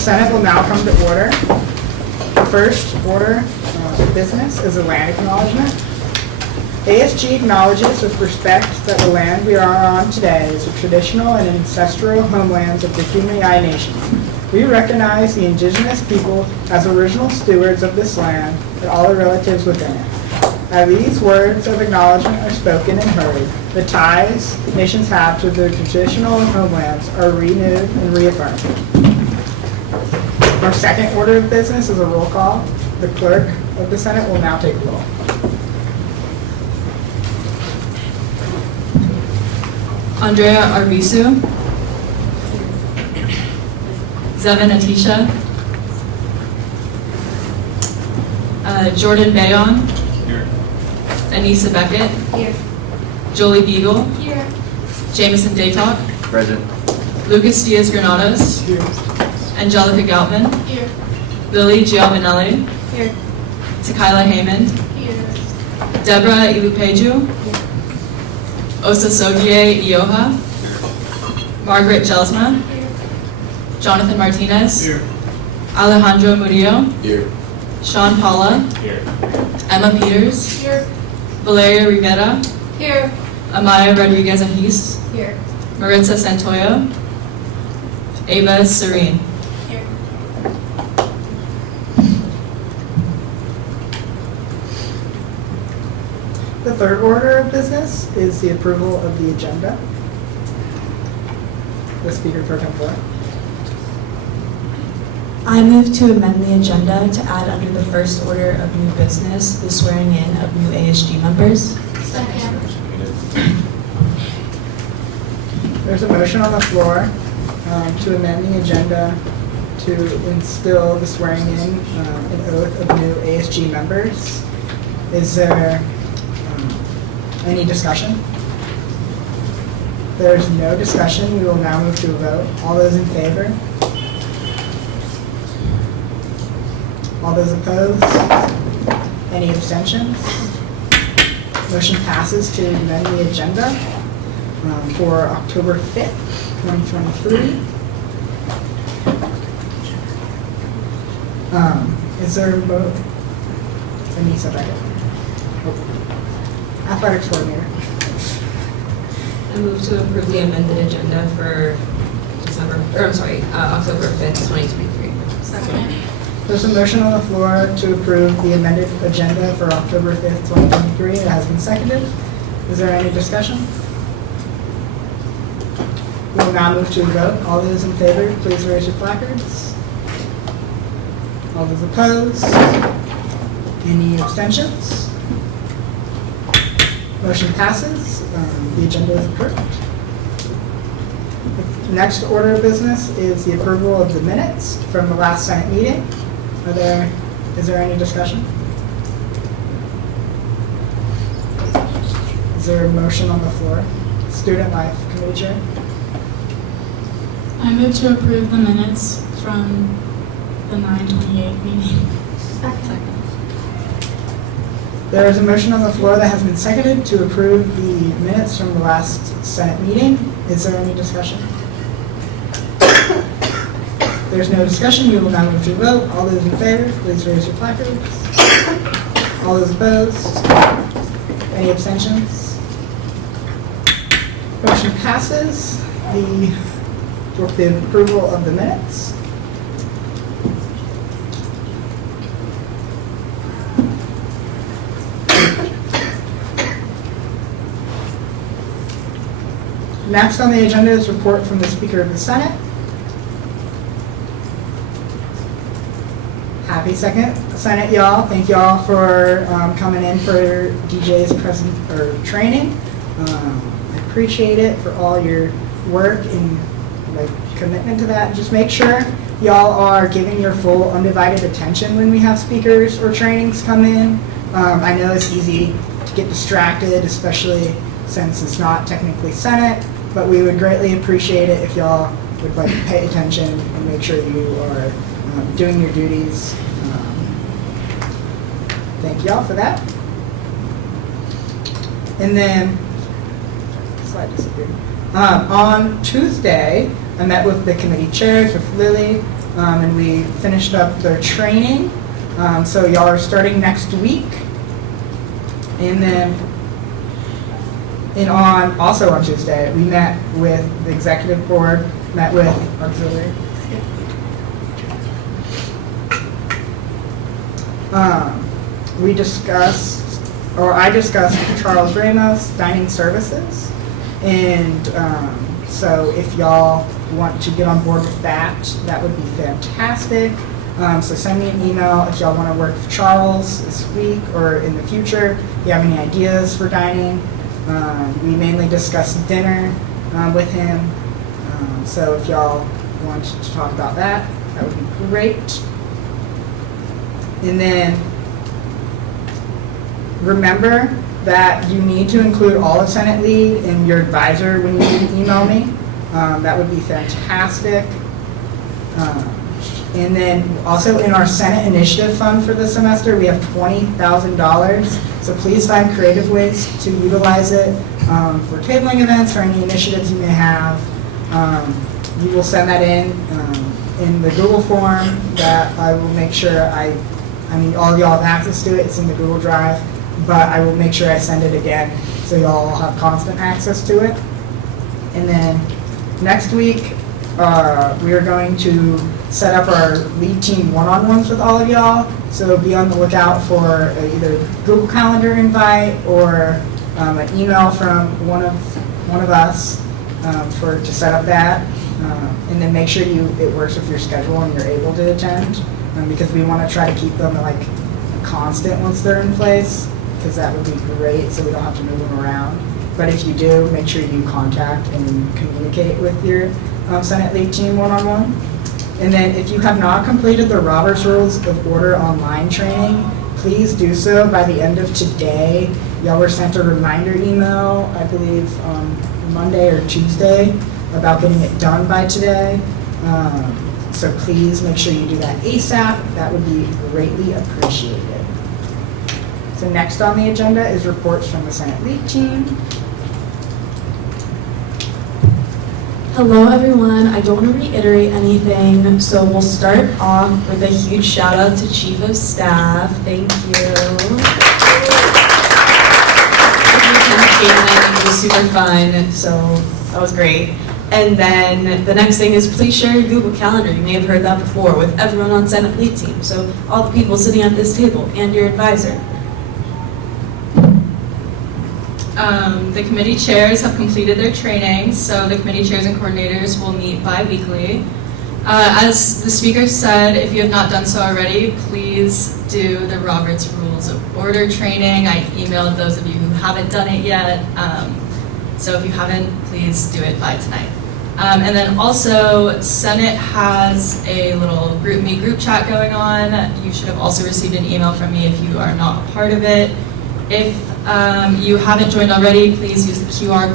Senate will now come to order. The first order of business is a land acknowledgement. ASG acknowledges with respect that the land we are on today is the traditional and ancestral homelands of the Kumeyaay Nation. We recognize the indigenous people as original stewards of this land and all the relatives within it. As these words of acknowledgement are spoken and heard, the ties nations have to their traditional homelands are renewed and reaffirmed. Our second order of business is a roll call. The clerk of the Senate will now take roll. Andrea Arvizu, Zevin Atisha, Jordan Bayon, Here. Anissa Beckett, Here. Jolie Beagle, Here. Jameson Daytalk, Present. Lucas Diaz-Granados, Angelica Goutman, Here. Lily Giovanelli, Here. Tequila Haymond, Here. Deborah Ilupeju, Osasogie Ioha, Margaret Jelsma, Here. Jonathan Martinez, Here. Alejandro Murillo, Here. Sean Paula, Here. Emma Peters, Here. Valeria Rivera, Here. Amaya Rodriguez Ajis, Here. Maritza Santoyo, Ava Serene. Here. The third order of business is the approval of the agenda. The Speaker Pro Tempore. I move to amend the agenda to add under the first order of new business the swearing in of new ASG members. Second. There's a motion on the floor to amend the agenda to instill the swearing in an oath of new ASG members. Is there any discussion? There's no discussion. We will now move to a vote. All those in favor? All those opposed? Any abstentions? Motion passes to amend the agenda for October 5th, 2023. Is there a vote? Anissa Beckett. Athletics coordinator. I move to approve the amended agenda for October 5th, 2023. Second. There's a motion on the floor to approve the amended agenda for October 5th, 2023. It has been seconded. Is there any discussion? We will now move to a vote. All those in favor, please raise your placards. All those opposed? Any abstentions? Motion passes. The agenda is approved. The next order of business is the approval of the minutes from the last Senate meeting. Is there any discussion? Is there a motion on the floor? Student Life Committee Chair. I move to approve the minutes from the 9/28 meeting. Second. There is a motion on the floor that has been seconded to approve the minutes from the last Senate meeting. Is there any discussion? If there's no discussion, we will now move to a vote. All those in favor, please raise your placards. All those opposed? Any abstentions? Motion passes. With the approval of the minutes. Next on the agenda is report from the Speaker of the Senate. Happy second Senate, y'all. Thank y'all for coming in for DJ's training. I appreciate it for all your work and commitment to that. Just make sure y'all are giving your full undivided attention when we have speakers or trainings come in. I know it's easy to get distracted, especially since it's not technically Senate, but we would greatly appreciate it if y'all would pay attention and make sure you are doing your duties. Thank y'all for that. And then, slide disappeared. On Tuesday, I met with the committee chairs, with Lily, and we finished up their training. So y'all are starting next week. And then, also on Tuesday, we met with the executive board, met with auxiliary. I discussed Charles Ramos dining services, and so if y'all want to get on board with that, that would be fantastic. So send me an email if y'all want to work with Charles this week or in the future. If you have any ideas for dining, we mainly discussed dinner with him. So if y'all want to talk about that, that would be great. And then remember that you need to include all of Senate Lead and your advisor when you email me. That would be fantastic. And then also in our Senate Initiative Fund for this semester, we have $20,000. So please find creative ways to utilize it for tabling events or any initiatives you may have. You will send that in the Google form that I will make sure all of y'all have access to it. It's in the Google Drive, but I will make sure I send it again so y'all have constant access to it. And then next week, we are going to set up our lead team one-on-ones with all of y'all. So be on the lookout for either Google Calendar invite or an email from one of us to set up that. And then make sure it works with your schedule and you're able to attend, because we want to try to keep them like constant once they're in place, because that would be great so we don't have to move them around. But if you do, make sure you contact and communicate with your Senate Lead team one-on-one. And then if you have not completed the Robert's Rules of Order online training, please do so by the end of today. Y'all were sent a reminder email, I believe, on Monday or Tuesday about getting it done by today. So please make sure you do that ASAP. That would be greatly appreciated. So next on the agenda is reports from the Senate Lead team. Hello everyone, I don't want to reiterate anything, so we'll start off with a huge shout out to Chief of Staff. Thank you. It was super fun, so that was great. And then the next thing is please share your Google Calendar. You may have heard that before with everyone on Senate Lead team. So all the people sitting at this table and your advisor. The committee chairs have completed their training, so the committee chairs and coordinators will meet bi-weekly. As the speaker said, if you have not done so already, please do the Robert's Rules of Order training. I emailed those of you who haven't done it yet, so if you haven't, please do it by tonight. And then also, Senate has a little group chat going on. You should have also received an email from me if you are not a part of it. If you haven't joined already, please use the QR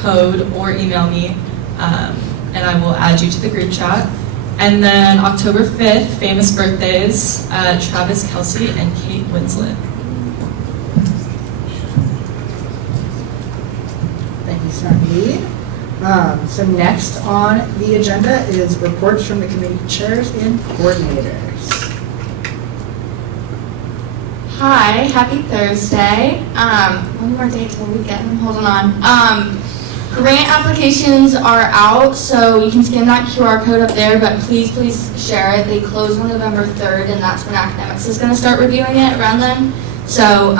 code or email me, and I will add you to the group chat. And then October 5th, famous birthdays, Travis Kelce and Kate Winslet. Thank you, Senate Lead. So next on the agenda is reports from the committee chairs and coordinators. Hi, happy Thursday. One more day till the weekend, I'm holding on. Grant applications are out, so you can scan that QR code up there, but please share it. They close on November 3rd, and that's when academics is gonna start reviewing it around then. So,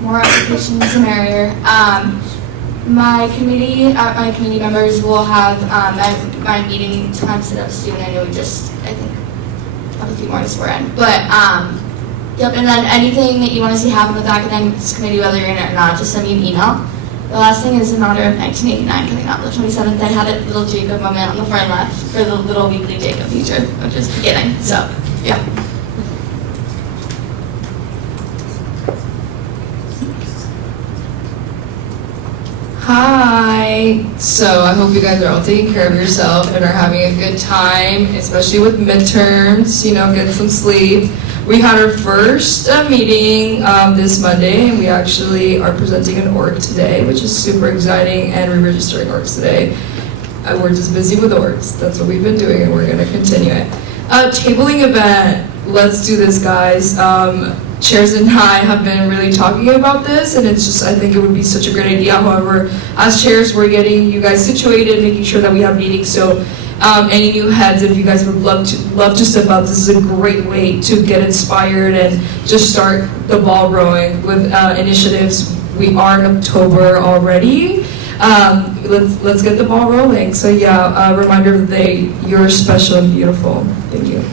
more applications the merrier. My committee members will have my meeting time set up soon. I know we just, I think, have a few more to swear in. But, yep, and then anything that you want to see happen with the academics committee, whether you're in it or not, just send me an email. The last thing is in honor of 1989 coming out on the 27th. I had a little Jacob moment on the far left for the little weekly Jacob feature, which is beginning. So, yeah. Hi! So I hope you guys are all taking care of yourself and are having a good time, especially with midterms, get some sleep. We had our first meeting this Monday, and we actually are presenting an org today, which is super exciting, and we were just starting orgs today. we're just busy with orgs. That's what we've been doing, and we're gonna continue it. Tabling event. Let's do this, guys. Chairs and I have been really talking about this, and it's just, I think it would be such a great idea. However, as chairs, we're getting you guys situated, making sure that we have meetings. So, any new heads, if you guys would love to step up, this is a great way to get inspired and just start the ball rolling with initiatives. We are in October already. Let's get the ball rolling. So yeah, a reminder of the day, you're special and beautiful. Thank you.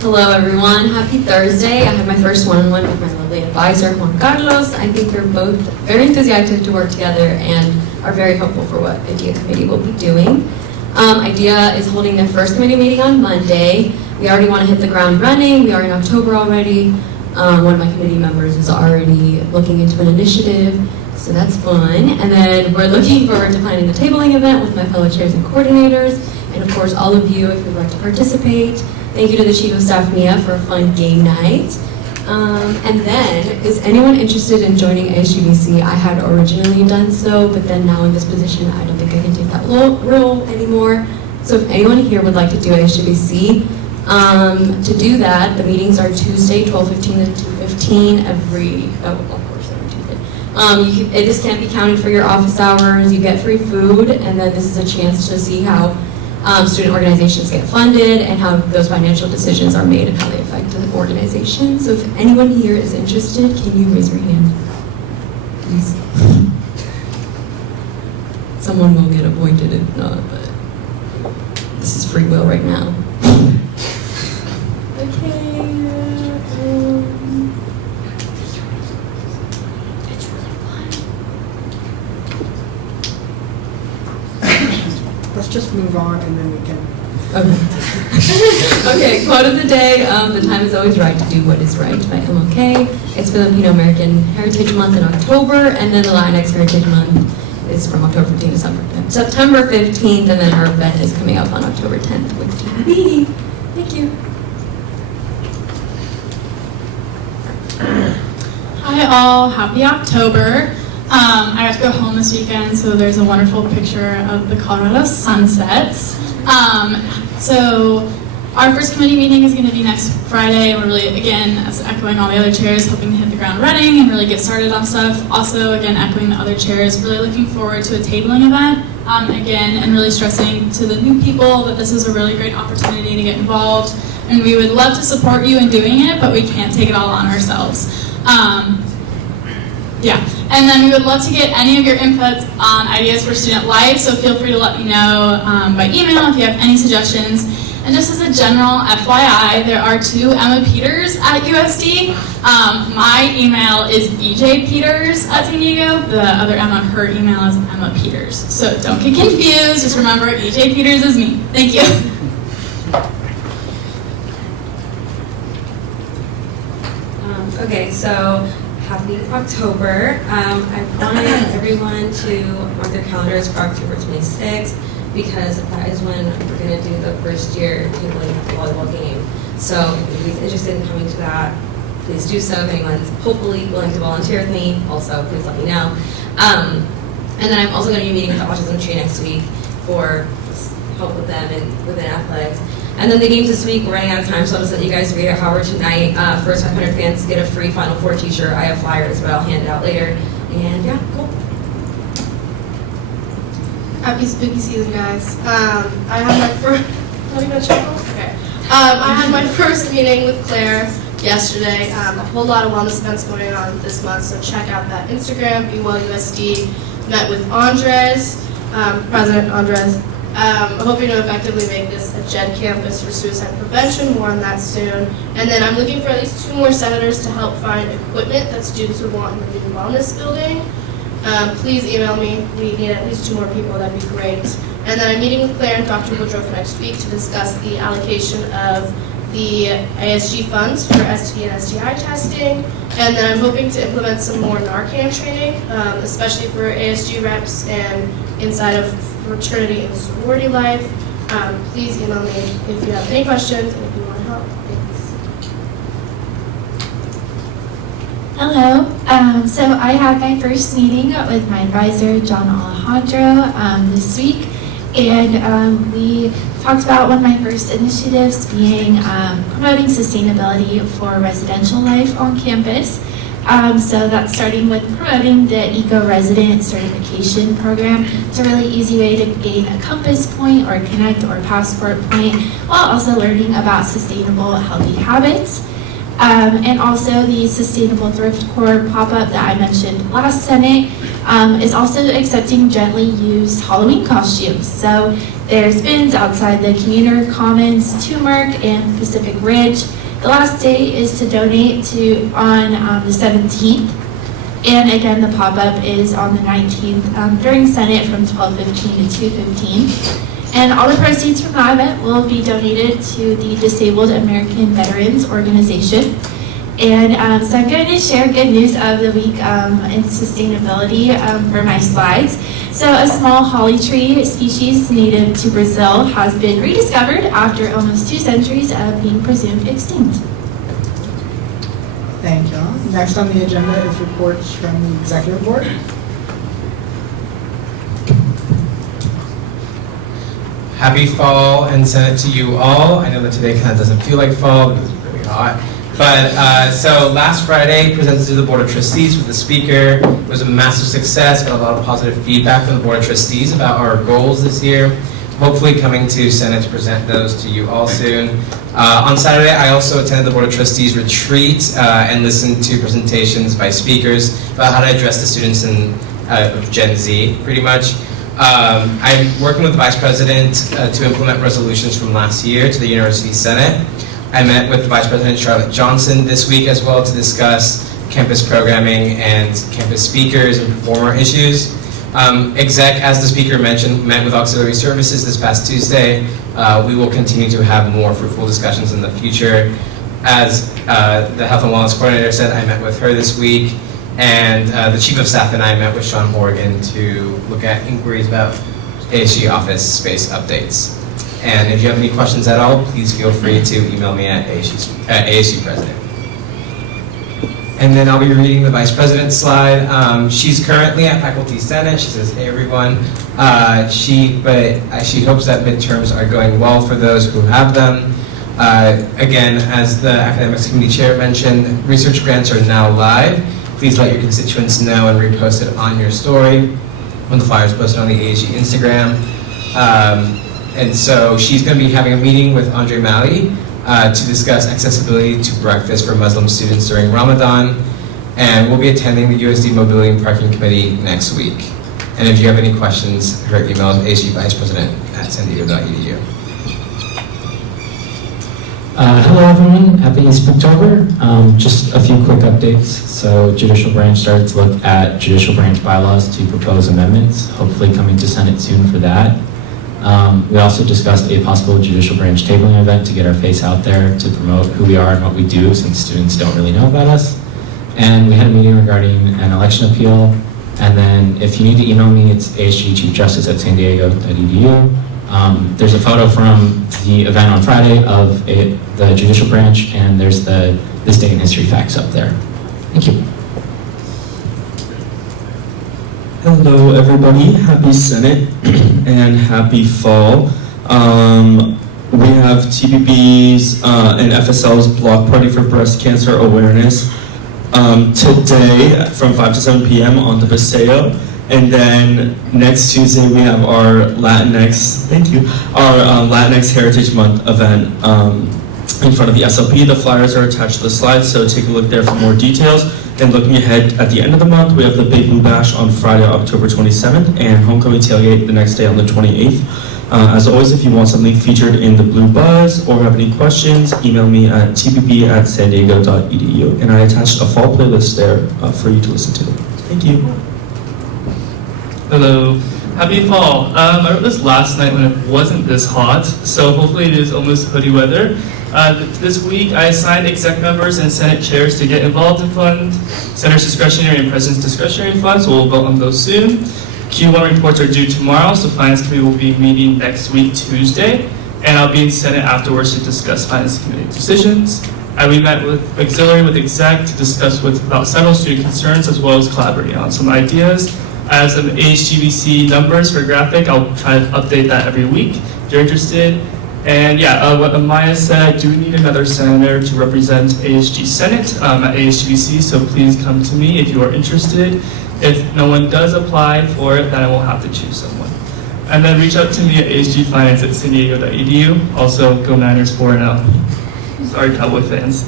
Hello everyone, happy Thursday. I had my first one-on-one with my lovely advisor, Juan Carlos. I think we're both very enthusiastic to work together and are very hopeful for what IDEA Committee will be doing. IDEA is holding their first committee meeting on Monday. We already want to hit the ground running. We are in October already. One of my committee members is already looking into an initiative, so that's fun. And then we're looking forward to planning the tabling event with my fellow chairs and coordinators, and of course all of you if you'd like to participate. Thank you to the Chief of Staff, Mia, for a fun game night. And then, is anyone interested in joining ASGBC? I had originally done so, but then now in this position, I don't think I can take that role anymore. So if anyone here would like to do ASGBC, to do that, the meetings are Tuesday, 12:15 to 2:15 every, of course, every Tuesday. This can't be counted for your office hours. You get free food, and then this is a chance to see how student organizations get funded and how those financial decisions are made and how they affect the organization. So if anyone here is interested, can you raise your hand? Please. Someone will get appointed if not, but this is free will right now. Okay. It's really fun. Let's just move on and then we can. Okay. Okay, quote of the day. The time is always right to do what is right by MLK. It's Filipino American Heritage Month in October, and then the Latinx Heritage Month is from October 15th to September 15th, and then our event is coming up on October 10th with TBB. Thank you. Hi all, happy October. I got to go home this weekend, so there's a wonderful picture of the Colorado sunsets. So our first committee meeting is going to be next Friday. We're really, again, as echoing all the other chairs, hoping to hit the ground running and really get started on stuff. Also, again, echoing the other chairs, really looking forward to a tabling event. Again, and really stressing to the new people that this is a really great opportunity to get involved. And we would love to support you in doing it, but we can't take it all on ourselves. Yeah, and then we would love to get any of your inputs on ideas for student life, so feel free to let me know by email if you have any suggestions. And just as a general FYI, there are 2 Emma Peters at USD. My email is ejpeters@San The other Emma, her email is Emma Peters. So don't get confused, just remember EJ Peters is me. Thank you. Okay, so happy October. I wanted everyone to mark their calendars for October 26th because that is when we're going to do the first year tabling volleyball game. So if anybody's interested in coming to that, please do so. If anyone's hopefully willing to volunteer with me, also please let me know. And then I'm also going to be meeting with the Autism Tree next week for help with them and within athletics. And then the games this week, we're running out of time, so I'll just let you guys read it. However, tonight, first 500 fans get a free Final Four t-shirt. I have flyers, but I'll hand it out later. And yeah, cool. Happy spooky season, guys. I had my first. Okay. I had my first meeting with Claire yesterday. A whole lot of wellness events going on this month, so check out that Instagram. Be Well USD. Met with Andres, President Andres. Hoping to effectively make this a JED campus for suicide prevention. More on that soon. And then I'm looking for at least 2 more senators to help find equipment that students would want in the new wellness building. Please email me. We need at least 2 more people. That'd be great. And then I'm meeting with Claire and Dr. Woodruff next week to discuss the allocation of the ASG funds for STD and STI testing. And then I'm hoping to implement some more Narcan training, especially for ASG reps and inside of fraternity and sorority life. Please email me if you have any questions and if you want to help. Thanks. Hello. So I had my first meeting with my advisor, John Alejandro, this week, and we talked about one of my first initiatives being promoting sustainability for residential life on campus. So that's starting with promoting the eco-resident certification program. It's a really easy way to gain a compass point or connect or passport point while also learning about sustainable, healthy habits. And also the Sustainable Thrift Corps pop-up that I mentioned last Senate is also accepting gently used Halloween costumes. So there's bins outside the commuter commons, Turmeric, and Pacific Ridge. The last day is to donate on the 17th. And again, the pop-up is on the 19th during Senate from 12:15 to 2:15. And all the proceeds from that event will be donated to the Disabled American Veterans Organization. And so I'm going to share good news of the week in sustainability for my slides. So a small holly tree species native to Brazil has been rediscovered after almost 2 centuries of being presumed extinct. Thank you. Next on the agenda is reports from the executive board. Happy fall and Senate to you all. I know that today kind of doesn't feel like fall because it's really hot. But so last Friday, presented to the Board of Trustees with the speaker. It was a massive success. Got a lot of positive feedback from the Board of Trustees about our goals this year. Hopefully coming to Senate to present those to you all soon. On Saturday, I also attended the Board of Trustees retreat and listened to presentations by speakers about how to address the students of Gen Z, pretty much. I'm working with the Vice President to implement resolutions from last year to the University Senate. I met with Vice President Charlotte Johnson this week as well to discuss campus programming and campus speakers and performer issues. Exec, as the speaker mentioned, met with Auxiliary Services this past Tuesday. We will continue to have more fruitful discussions in the future. As the Health and Wellness Coordinator said, I met with her this week. And the Chief of Staff and I met with Sean Horgan to look at inquiries about ASG office space updates. And if you have any questions at all, please feel free to email me at ASG President. And then I'll be reading the Vice President's slide. She's currently at Faculty Senate. She says, hey everyone. She hopes that midterms are going well for those who have them. Again, as the Academics Committee Chair mentioned, research grants are now live. Please let your constituents know and repost it on your story when the flyer is posted on the ASG Instagram. And so she's going to be having a meeting with Andre Mali to discuss accessibility to breakfast for Muslim students during Ramadan. And we'll be attending the USD Mobility and Parking Committee next week. And if you have any questions, her email is asgvicepresident@sandiego.edu. Hello everyone, happy Spooktober. Just a few quick updates. So Judicial Branch started to look at Judicial Branch bylaws to propose amendments, hopefully coming to Senate soon for that. We also discussed a possible Judicial Branch tabling event to get our face out there to promote who we are and what we do since students don't really know about us. And we had a meeting regarding an election appeal. And then if you need to email me, it's asgchiefjustice@sandiego.edu. There's a photo from the event on Friday of the Judicial Branch, and there's the This Day in History facts up there. Thank you. Hello everybody, happy Senate and happy fall. We have TBB's and FSL's block party for breast cancer awareness today from 5 to 7 p.m. on the Paseo. And then next Tuesday we have our Latinx, our Latinx Heritage Month event in front of the SLP. The flyers are attached to the slides, so take a look there for more details. And looking ahead at the end of the month, we have the Big Blue Bash on Friday, October 27th, and Homecoming Tailgate the next day on the 28th. As always, if you want something featured in the Blue Buzz or have any questions, email me at tbb@sandiego.edu. And I attached a fall playlist there for you to listen to. Thank you. Hello, happy fall. I wrote this last night when it wasn't this hot, so hopefully it is almost hoodie weather. This week I assigned exec members and Senate chairs to get involved in fund, Senate's discretionary and President's discretionary funds, so we'll vote on those soon. Q1 reports are due tomorrow, so Finance Committee will be meeting next week, Tuesday, and I'll be in Senate afterwards to discuss Finance Committee decisions. We met with auxiliary with exec to discuss about several student concerns as well as collaborating on some ideas. As some ASGBC numbers for graphic, I'll try to update that every week if you're interested. And yeah, what Amaya said, I do need another senator to represent ASG Senate at ASGBC, so please come to me if you are interested. If no one does apply for it, then I will have to choose someone. And then reach out to me at asgfinance@sandiego.edu. Also, go Niners 4-0. Sorry, Cowboy fans.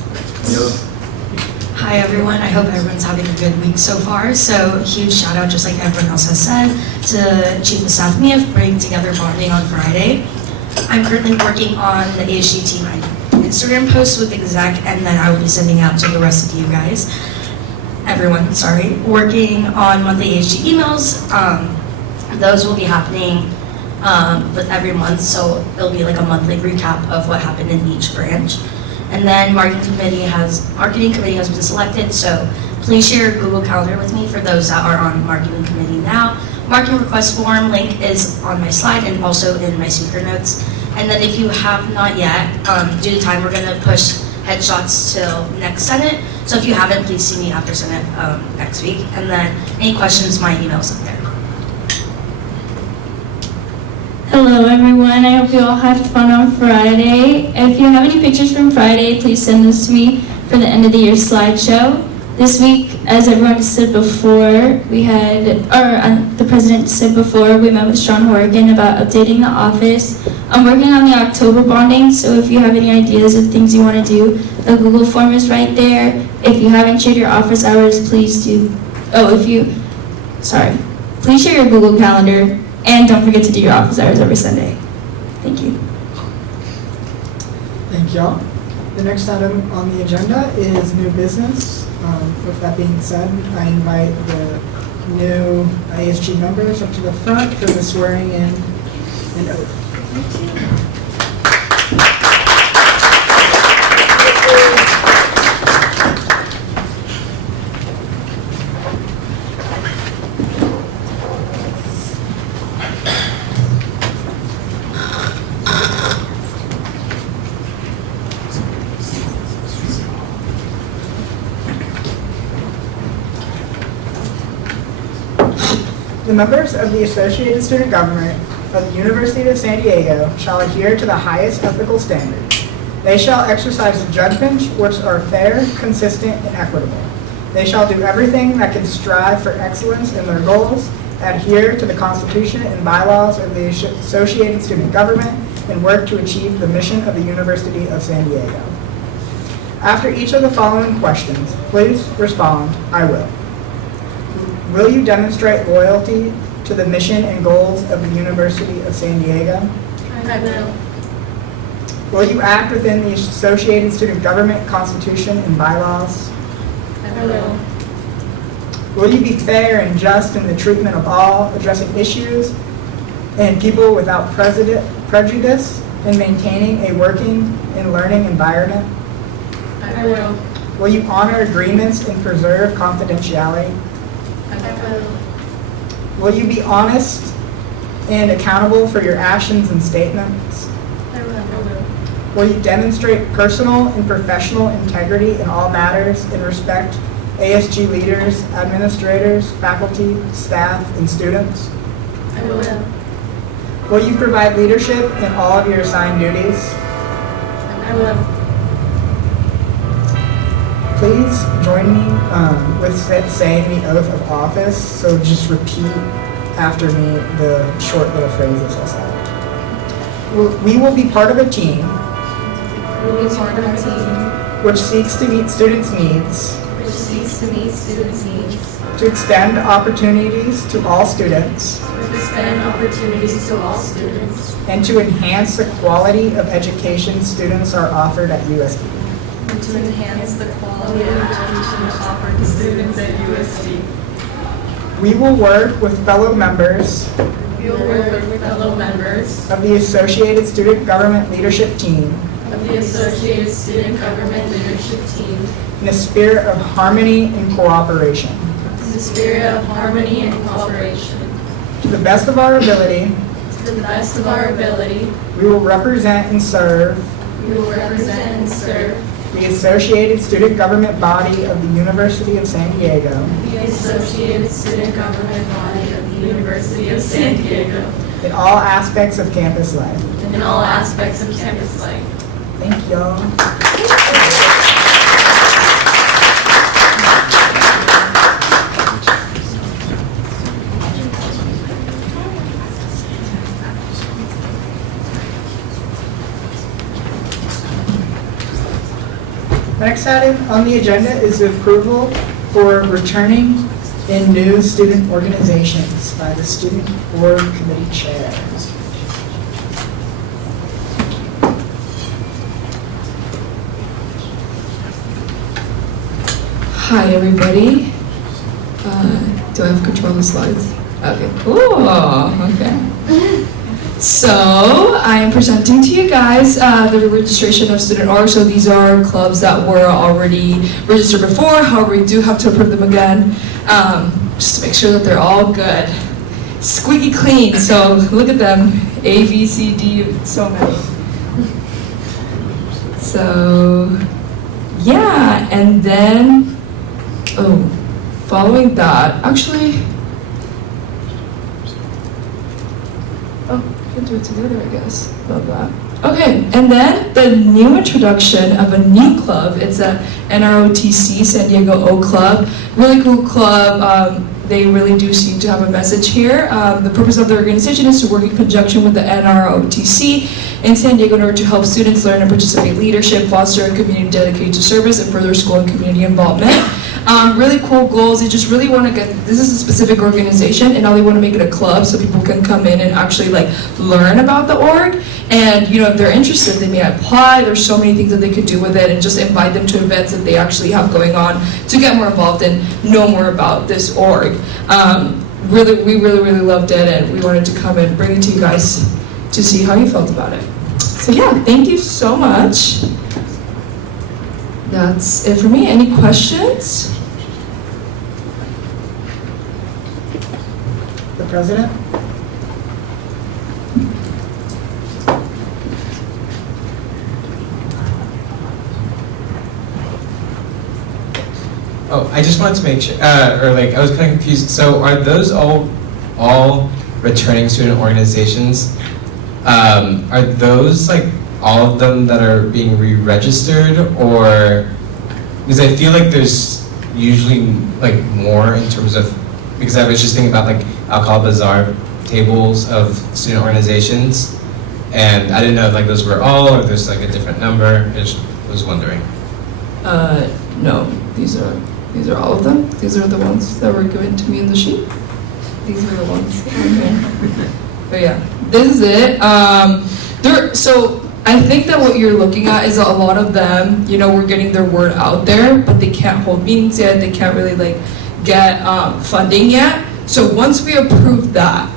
Hi everyone, I hope everyone's having a good week so far. So huge shout out, just like everyone else has said, to Chief of Staff Mia for bringing together bonding on Friday. I'm currently working on the ASG team Instagram posts with exec, and then I will be sending out to the rest of you guys. Everyone, sorry. Working on monthly ASG emails. Those will be happening with every month, so it'll be like a monthly recap of what happened in each branch. And then marketing committee has been selected, so please share your Google Calendar with me for those that are on marketing committee now. Marketing request form link is on my slide and also in my speaker notes. And then if you have not yet, due to time, we're going to push headshots till next Senate. So if you haven't, please see me after Senate next week. And then any questions, my email's up there. Hello everyone, I hope you all had fun on Friday. If you have any pictures from Friday, please send those to me for the end of the year slideshow. This week, as everyone said before, the president said before, we met with Sean Horgan about updating the office. I'm working on the October bonding, so if you have any ideas of things you want to do, the Google form is right there. If you haven't shared your office hours, please do. Please share your Google Calendar. And don't forget to do your office hours every Sunday. Thank you. Thank y'all. The next item on the agenda is new business. With that being said, I invite the new ASG members up to the front for the swearing in and oath. The members of the Associated Student Government of the University of San Diego shall adhere to the highest ethical standards. They shall exercise judgments which are fair, consistent, and equitable. They shall do everything that can strive for excellence in their goals, adhere to the Constitution and bylaws of the Associated Student Government, and work to achieve the mission of the University of San Diego. After each of the following questions, please respond, "I will." Will you demonstrate loyalty to the mission and goals of the University of San Diego? I will. Will you act within the Associated Student Government Constitution and bylaws? I will. Will you be fair and just in the treatment of all, addressing issues and people without prejudice, and maintaining a working and learning environment? I will. Will you honor agreements and preserve confidentiality? I will. Will you be honest and accountable for your actions and statements? I will. Will you demonstrate personal and professional integrity in all matters and respect ASG leaders, administrators, faculty, staff, and students? I will. Will you provide leadership in all of your assigned duties? I will. Please join me with saying the oath of office. So just repeat after me the short little phrases I'll say. We will be part of a team We will be part of a team which seeks to meet students' needs, to extend opportunities to all students, and to enhance the quality of education students are offered at USD. We will work with fellow members of the Associated Student Government Leadership Team in a spirit of harmony and cooperation. To the best of our ability, we will represent and serve the the Associated Student Government Body of the University of San Diego, the Associated Student Government Body of the University of San Diego, in all aspects of campus life. in all aspects of campus life. Thank y'all. Next item on the agenda is the approval for returning in new student organizations by the Student Board Committee Chair. Hi, everybody. Do I have control of the slides? Okay, cool, okay. So, I am presenting to you guys the registration of student org. So these are clubs that were already registered before, however, we do have to approve them again, just to make sure that they're all good. Squeaky clean, so look at them, A, B, C, D, so many. So, yeah, and then, following that, actually, can do it together, I guess. Love that. Okay, and then the new introduction of a new club. It's a NROTC, San Diego O Club. Really cool club. They really do seem to have a message here. The purpose of the organization is to work in conjunction with the NROTC in San Diego in order to help students learn and participate in leadership, foster a community dedicated to service, and further school and community involvement. Really cool goals. They just really want to get, this is a specific organization, and now they want to make it a club so people can come in and actually like learn about the org. And you know, if they're interested, they may apply. There's so many things that they could do with it, and just invite them to events that they actually have going on to get more involved and know more about this org. We really loved it, and we wanted to come and bring it to you guys to see how you felt about it. So yeah, thank you so much. That's it for me. Any questions? The President? Oh, I just wanted to make sure, I was kind of confused. So are those all returning student organizations? Are those like all of them that are being re-registered, or because I feel like there's usually like more in terms of, because I was just thinking about like Alcohol Bazaar tables of student organizations, and I didn't know if like those were all or there's like a different number. I just was wondering. No, these are all of them. These are the ones that were given to me in the sheet. These are the ones. Okay. But yeah, this is it. So I think that what you're looking at is a lot of them, you know, we're getting their word out there, but they can't hold meetings yet. They can't really like get funding yet. So once we approve that,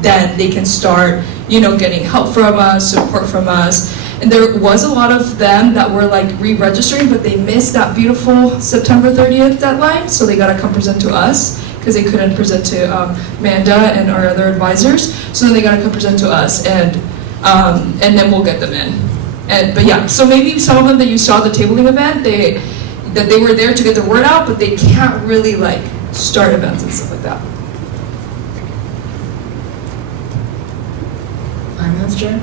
then they can start, you know, getting help from us, support from us. And there was a lot of them that were like re-registering, but they missed that beautiful September 30th deadline, so they gotta come present to us because they couldn't present to Amanda and our other advisors. So then they gotta come present to us, and then we'll get them in. But yeah, so maybe some of them that you saw at the tabling event, they were there to get their word out, but they can't really like start events and stuff like that. Finance Chair?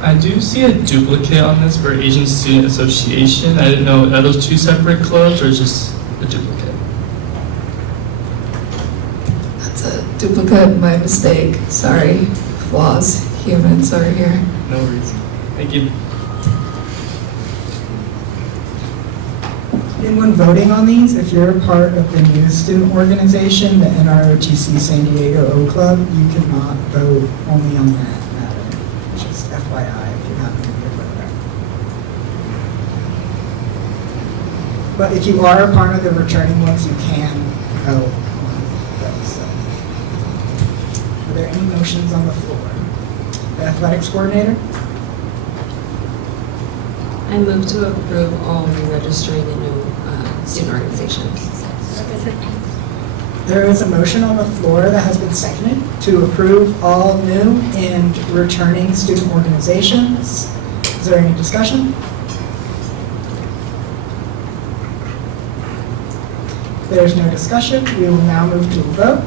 I do see a duplicate on this for Asian Student Association. I didn't know, are those two separate clubs or just a duplicate? That's a duplicate, my mistake. Sorry. Flaws, humans are here. No worries. Thank you. Anyone voting on these, if you're a part of the new student organization, the NROTC San Diego O Club, you cannot vote only on that matter. Just FYI, if you're not going to be a part of that. But if you are a part of the returning ones, you can vote on those. So. Are there any motions on the floor? The athletics coordinator? I move to approve all re-registering the new student organizations. There is a motion on the floor that has been seconded to approve all new and returning student organizations. Is there any discussion? There's no discussion. We will now move to a vote.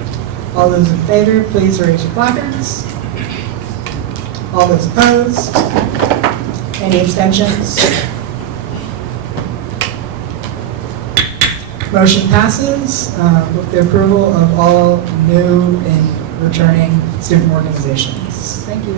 All those in favor, please raise your placards. All those opposed? Any abstentions? Motion passes with the approval of all new and returning student organizations. Thank you.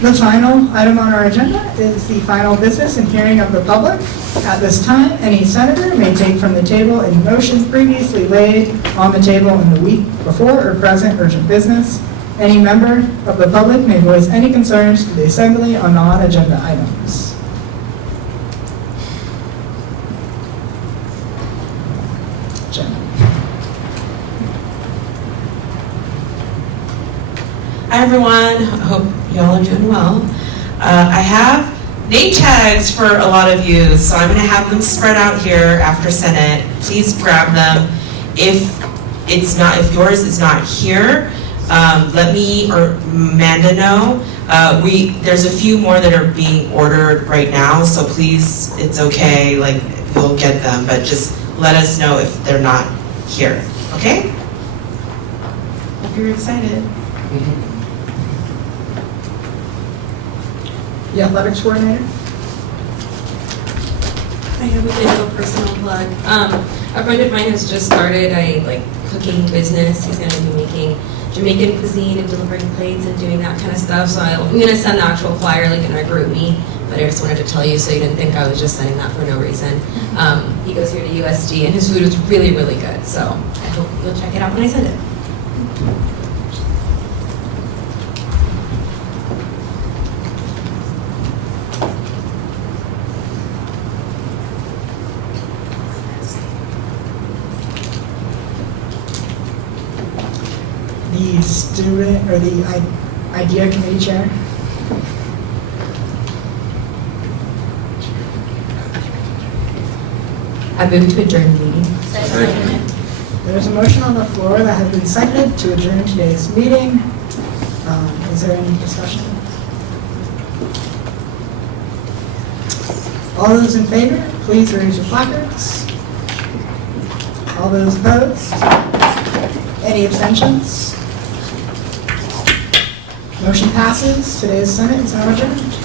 The final item on our agenda is the final business and hearing of the public. At this time, any senator may take from the table a motion previously laid on the table in the week before or present urgent business. Any member of the public may voice any concerns to the assembly on non-agenda items. Jen. Hi everyone, hope you all are doing well. I have name tags for a lot of you, so I'm going to have them spread out here after Senate. Please grab them. If yours is not here, let me or Amanda know. There's a few more that are being ordered right now, so please, it's okay, like you'll get them, but just let us know if they're not here, okay? Hope you're excited. The athletics coordinator. I have a little personal plug. A friend of mine has just started a cooking business. He's going to be making Jamaican cuisine and delivering plates and doing that kind of stuff. So I'm going to send the actual flyer in our group meet. But I just wanted to tell you so you didn't think I was just sending that for no reason. He goes here to USG and his food is really, really good. So I hope you'll check it out when I send it. The student or the IDEA committee chair. I move to adjourn the meeting. There's a motion on the floor that has been seconded to adjourn today's meeting. Is there any discussion? All those in favor, please raise your placards. All those opposed? Any abstentions? Motion passes. Today's Senate is now adjourned.